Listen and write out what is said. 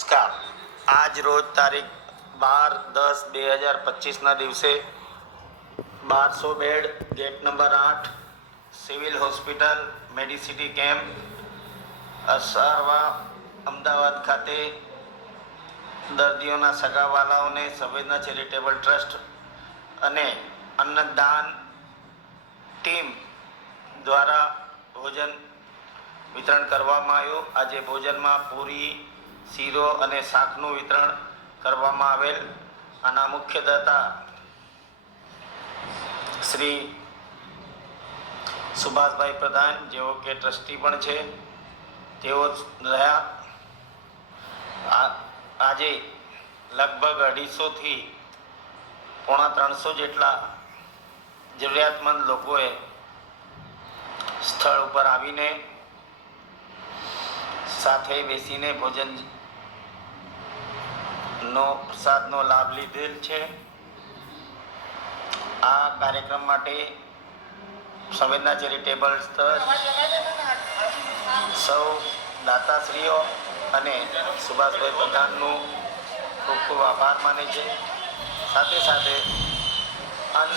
નમસ્કાર. આજ રોજ તારીખ 12/10/2025ના દિવસે 1200 bed gate number 8 civil hospital medicity camp Asarwa Ahmedabad ખાતે દર્દીઓના સગાવાલાઓને સંવેદના ચેરિટેબલ ટ્રસ્ટ અને અન્નદાન ટીમ દ્વારા ભોજન વિતરણ કરવામાં આવ્યું. આજે ભોજનમાં પૂરી, શીરો અને શાકનું વિતરણ કરવામાં આવેલ. આના મુખ્ય દાતા શ્રી સુભાષભાઈ પ્રધાન, જેઓ કે ટ્રસ્ટી પણ છે, તેઓ રહ્યા. આજે લગભગ 250થી પોણા 300 જેટલા જરૂરિયાતમંદ લોકોએ સ્થળ ઉપર આવીને સાથે બેસીને પ્રસાદનો લાભ લીધેલ છે. આ કાર્યક્રમ માટે સંવેદના ચેરિટેબલ ટ્રસ્ટ સૌ દાતાશ્રીઓ અને સુભાષભાઈ પ્રધાનનું ખૂબ ખૂબ આભાર માને છે. સાથે સાથે અન્ન